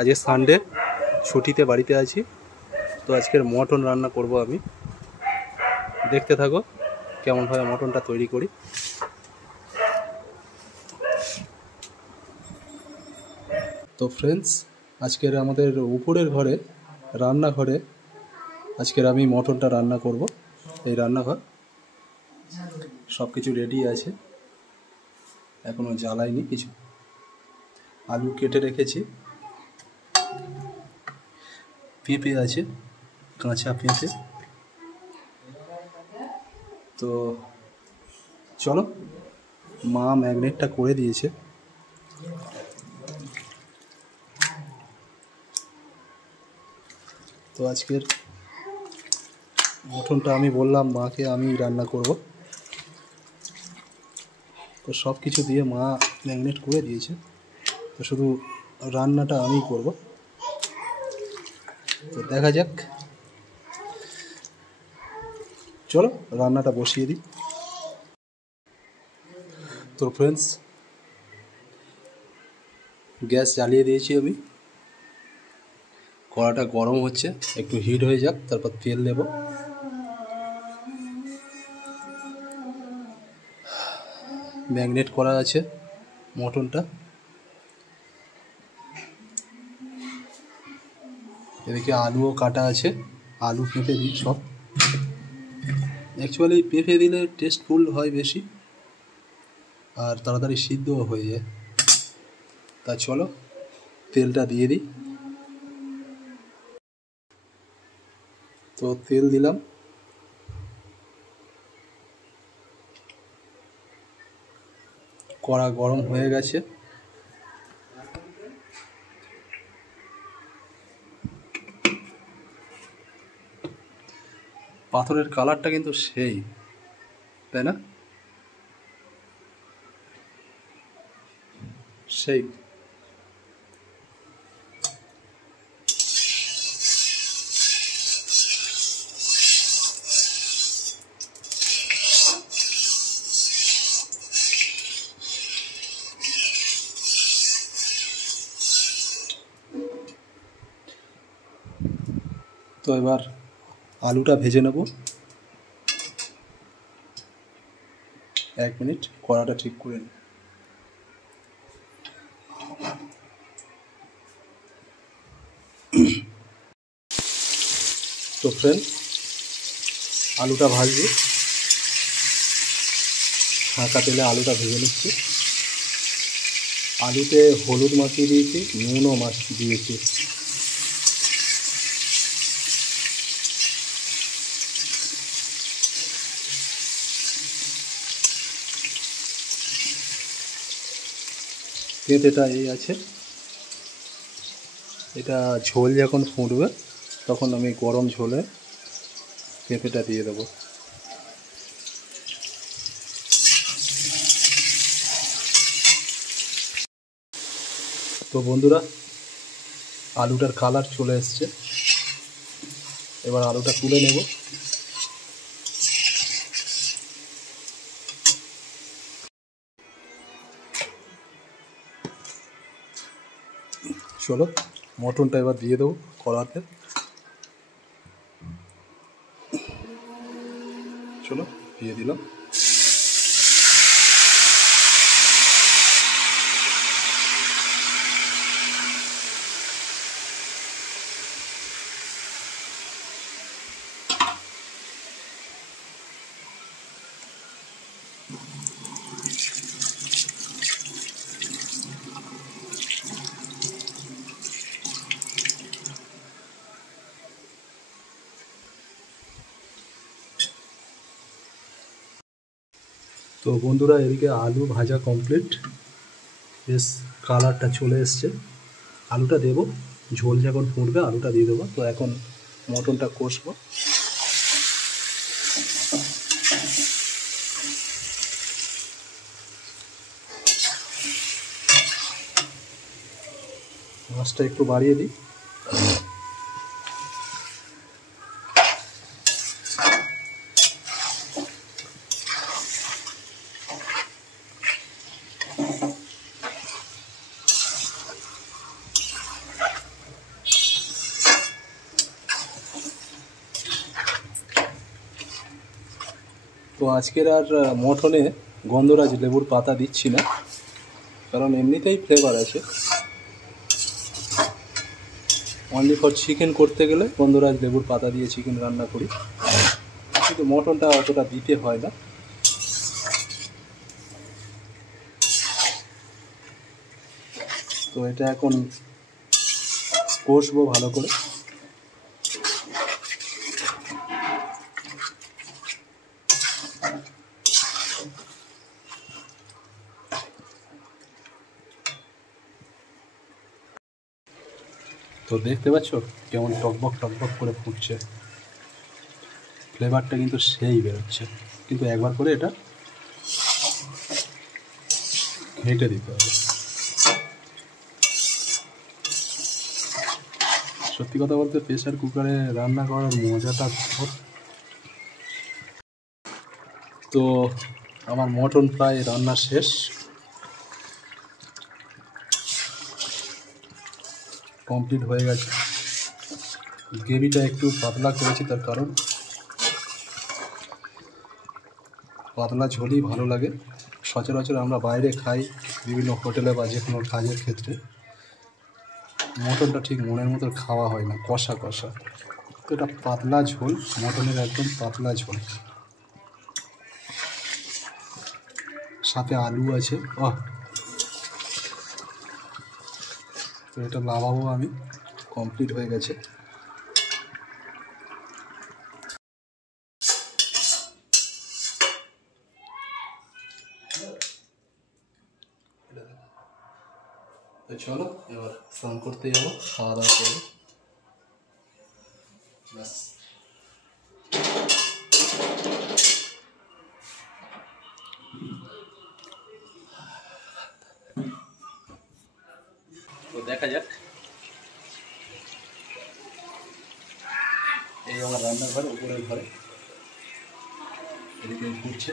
আজকে সানডে, ছুটিতে বাড়িতে আছি। তো আজকের মটন রান্না করব আমি। দেখতে থাকো কেমনভাবে মটনটা তৈরি করি। তো ফ্রেন্ডস, আজকের আমাদের উপরের ঘরে, রান্নাঘরে আজকের আমি মটনটা রান্না করব। এই রান্নাঘর সব কিছু রেডি আছে, এখনও জ্বালাইনি কিছু। আলু কেটে রেখেছি, পেঁপে আছে, কাঁচা পেঁপে। তো চলো, মা ম্যাগনেটটা করে দিয়েছে। তো আজকের মটনটা আমি বললাম মাকে আমি রান্না করব। তো সব কিছু দিয়ে মা ম্যাগনেট করে দিয়েছে, তো শুধু রান্নাটা আমি করব। তো দেখা যাক, চলো রান্নাটা বসিয়ে দিই। তো ফ্রেন্ডস, গ্যাস জ্বালিয়ে দিয়েছি আমি। কড়াটা গরম হচ্ছে, একটু হিট হয়ে যাক, তারপর তেল দেব। ম্যাগনেট করা আছে মটনটা। এদিকে আলুও কাটা আছে, আলু পেঁপে দিই সব। অ্যাকচুয়ালি পেঁপে দিলে টেস্টফুল হয় বেশি, আর তাড়াতাড়ি সিদ্ধও হয়ে যায়। তা চলো তেলটা দিয়ে দিই। তো তেল দিলাম, কড়া গরম হয়ে গেছে। পাথরের কালারটা কিন্তু সেই, তাই না? সেই। তো এবার আলুটা ভেজে নেব। 1 মিনিট কড়াটা ঠিক করে নিই। তো ফ্রেন্ড, আলুটা ভাজছি, হালকা তেলে আলুটা ভেজে নিচ্ছি। আলুতে হলুদ মাখিয়ে দিয়েছি, নুনও দিয়েছি। পেঁপেটা এই আছে, এটা ঝোল যখন ফুটবে তখন আমি গরম ঝোলে পেঁপেটা দিয়ে দেবো। তো বন্ধুরা, আলুটার কালার চলে এসছে, এবার আলুটা তুলে নেব। চলো মটনটা এবার দিয়ে দেবো কড়াতে। চলো দিয়ে দিলাম। তো বন্ধুরা, এদিকে আলু ভাজা কমপ্লিট, বেশ কালারটা চলে এসছে। আলুটা দেবো, ঝোল যখন ফুটবে আলুটা দিয়ে দেবো। তো এখন মটনটা কষবো। মাছটা একটু বাড়িয়ে দিই। তো আজকের আর মটনে গন্ধরাজ লেবুর পাতা দিচ্ছি না, কারণ এমনিতেই ফ্লেভার আছে। অনলি ফর চিকেন করতে গেলে গন্ধরাজ লেবুর পাতা দিয়ে চিকেন রান্না করি, কিন্তু মটনটা অতটা দিতে হয় না। তো এটা এখন কষবো ভালো করে। তো দেখতে পাচ্ছ কেমন টকবক টকবক করে ফুটছে, ফ্লেভারটা কিন্তু সেই বেরোচ্ছে। কিন্তু একবার করে এটা ঘেঁটে দিতে হবে। সত্যি কথা বলতে প্রেসার কুকারে রান্না করার মজাটা খুব। তো আমার মটন প্রায় রান্না শেষ, কমপ্লিট হয়ে গেছে। গ্রেভিটা একটু পাতলা করেছি, তার কারণ পাতলা ঝোলই ভালো লাগে। সচরাচর আমরা বাইরে খাই বিভিন্ন হোটেলে বা যে কোনো কাজের ক্ষেত্রে, মটনটা ঠিক মনের মতো খাওয়া হয় না, কষা কষা। তো এটা পাতলা ঝোল, মটনের একদম পাতলা ঝোল, সাথে আলু আছে। তো এটা লাভাবো আমি, কমপ্লিট হয়ে গেছে। তো চলো এবার স্নান করতে যাবো, খাওয়া দাওয়া করবো। ব্যাস। তো দেখা যাক, এই আমার রান্নাঘর, উপরের ঘরে এদিকে ঘুরছে।